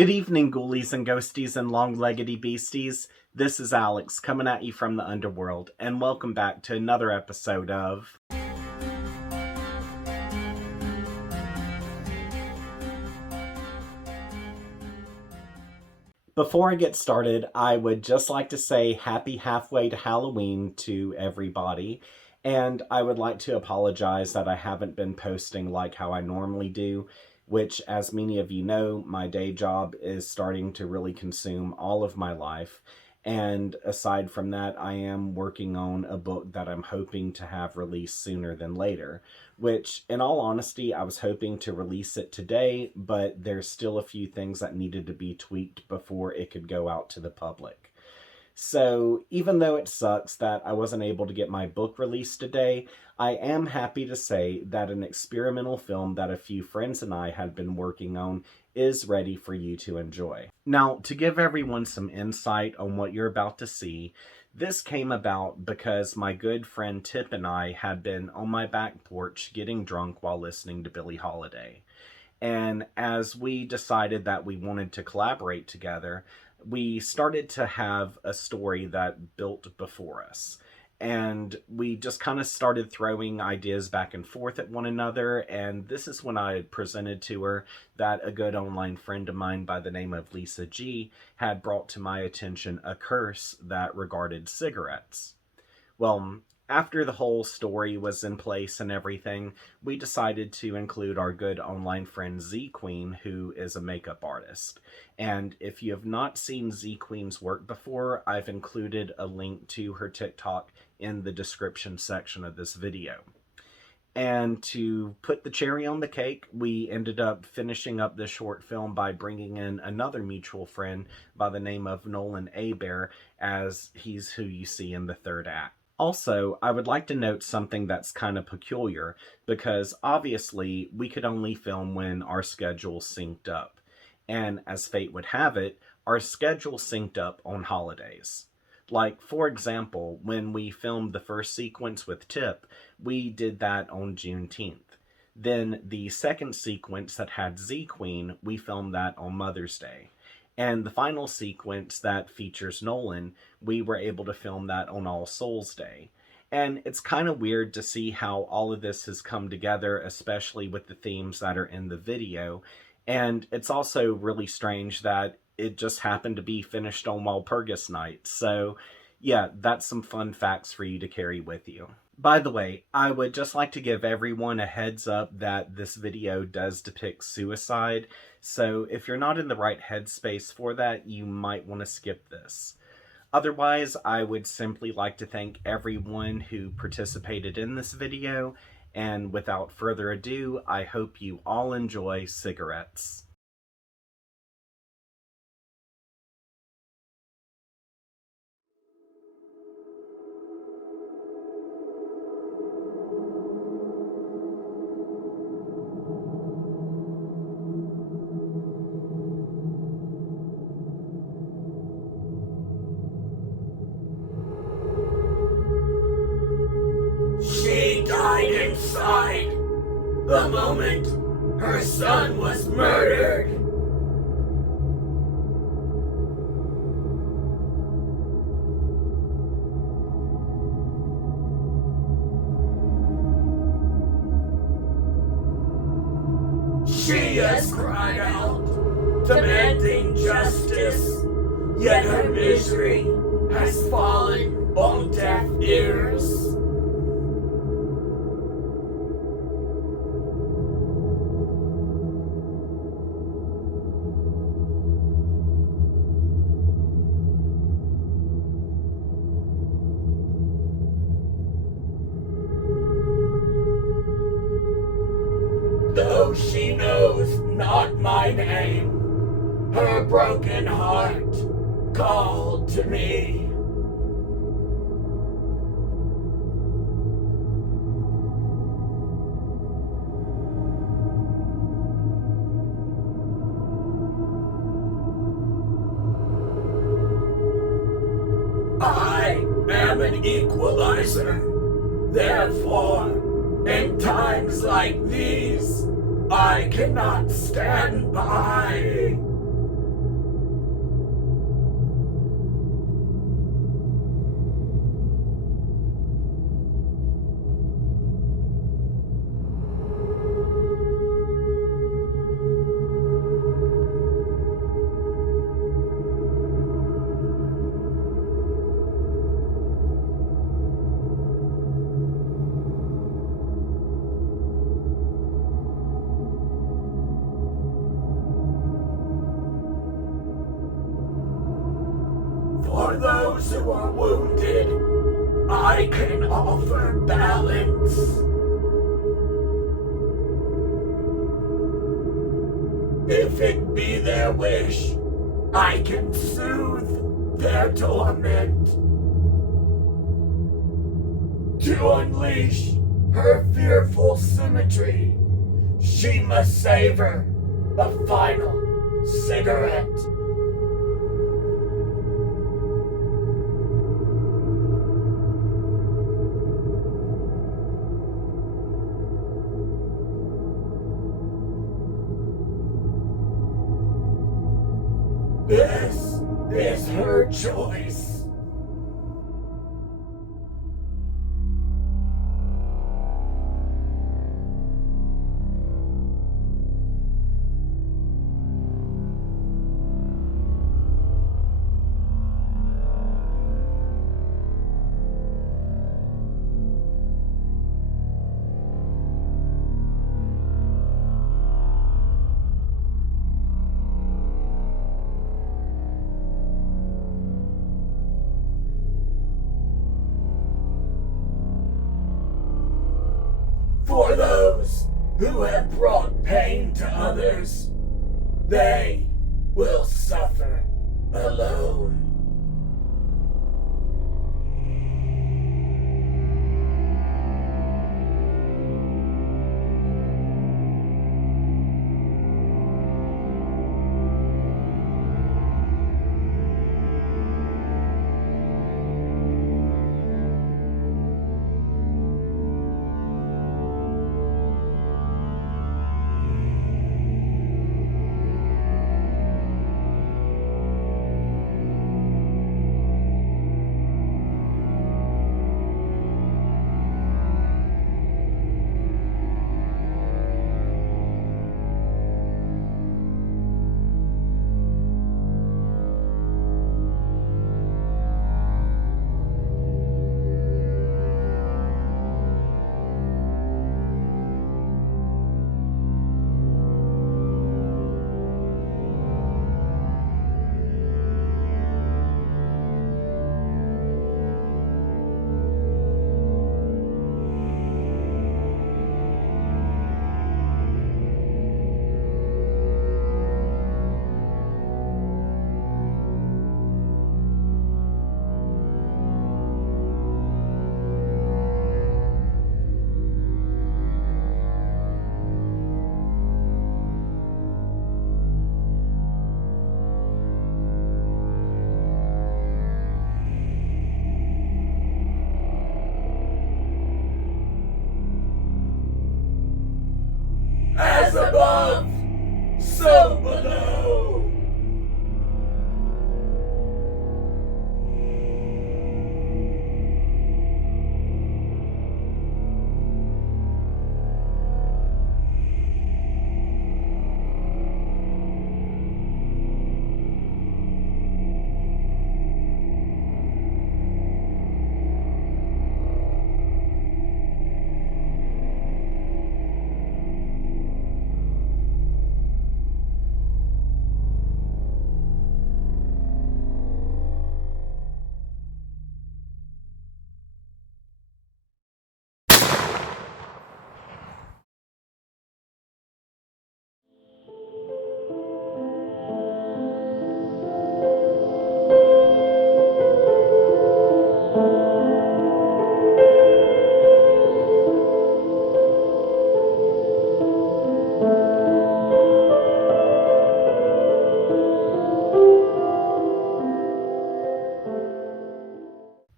Good evening, ghoulies and ghosties and long-leggedy beasties. This is Alex coming at you from the underworld, and welcome back to another episode of... Before I get started, I would just like to say happy halfway to Halloween to everybody, and I would like to apologize that I haven't been posting like how I normally do, which, as many of you know, my day job is starting to really consume all of my life. And aside from that, I am working on a book that I'm hoping to have released sooner than later, which, in all honesty, I was hoping to release it today, but there's still a few things that needed to be tweaked before it could go out to the public. So even though it sucks that I wasn't able to get my book released today, I am happy to say that an experimental film that a few friends and I had been working on is ready for you to enjoy. Now, to give everyone some insight on what you're about to see, this came about because my good friend Tip and I had been on my back porch getting drunk while listening to Billie Holiday. And as we decided that we wanted to collaborate together, we started to have a story that built before us. And we just kind of started throwing ideas back and forth at one another. And this is when I had presented to her that a good online friend of mine by the name of Lisa G had brought to my attention a curse that regarded cigarettes. Well, after the whole story was in place and everything, we decided to include our good online friend Zqueen, who is a makeup artist. And if you have not seen Zqueen's work before, I've included a link to her TikTok in the description section of this video. And to put the cherry on the cake, we ended up finishing up this short film by bringing in another mutual friend by the name of Nolan Abear, as he's who you see in the third act. Also, I would like to note something that's kind of peculiar, because obviously we could only film when our schedules synced up. And as fate would have it, our schedule synced up on holidays. Like, for example, when we filmed the first sequence with Tip, we did that on Juneteenth. Then the second sequence that had Zqueen, we filmed that on Mother's Day. And the final sequence that features Nolan, we were able to film that on All Souls Day. And it's kind of weird to see how all of this has come together, especially with the themes that are in the video. And it's also really strange that it just happened to be finished on Walpurgis Night. So yeah, that's some fun facts for you to carry with you. By the way, I would just like to give everyone a heads up that this video does depict suicide, so if you're not in the right headspace for that, you might want to skip this. Otherwise, I would simply like to thank everyone who participated in this video, and without further ado, I hope you all enjoy cigarettes. She died inside the moment her son was murdered. She has cried out, demanding justice, yet her misery has fallen on deaf ears. Though she knows not my name, her broken heart called to me. I am an equalizer. Therefore, in times like these, I cannot stand by. For those who are wounded, I can offer balance. If it be their wish, I can soothe their torment. To unleash her fearful symmetry, she must savor a final cigarette. This is her choice. For those who have brought pain to others, they will suffer alone. As above, so below.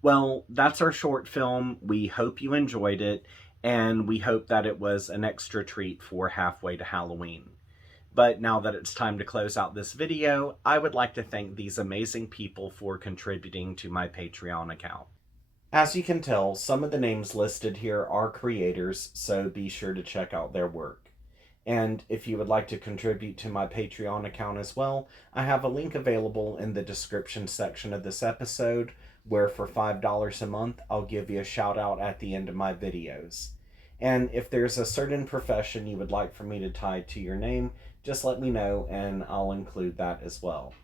Well, that's our short film. We hope you enjoyed it, and we hope that it was an extra treat for halfway to Halloween. But now that it's time to close out this video, I would like to thank these amazing people for contributing to my Patreon account. As you can tell, some of the names listed here are creators, so be sure to check out their work. And if you would like to contribute to my Patreon account as well, I have a link available in the description section of this episode, where for $5 a month, I'll give you a shout out at the end of my videos. And if there's a certain profession you would like for me to tie to your name, just let me know and I'll include that as well.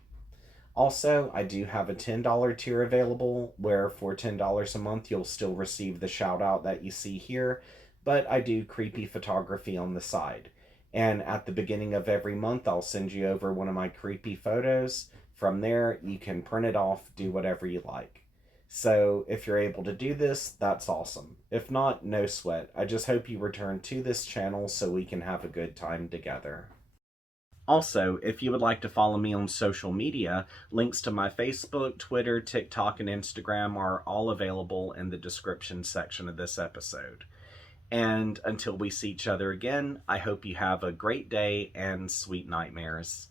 Also, I do have a $10 tier available where for $10 a month you'll still receive the shout out that you see here, but I do creepy photography on the side. And at the beginning of every month, I'll send you over one of my creepy photos. From there, you can print it off, do whatever you like. So, if you're able to do this, that's awesome. If not, no sweat. I just hope you return to this channel so we can have a good time together. Also, if you would like to follow me on social media, links to my Facebook, Twitter, TikTok, and Instagram are all available in the description section of this episode. And until we see each other again, I hope you have a great day and sweet nightmares.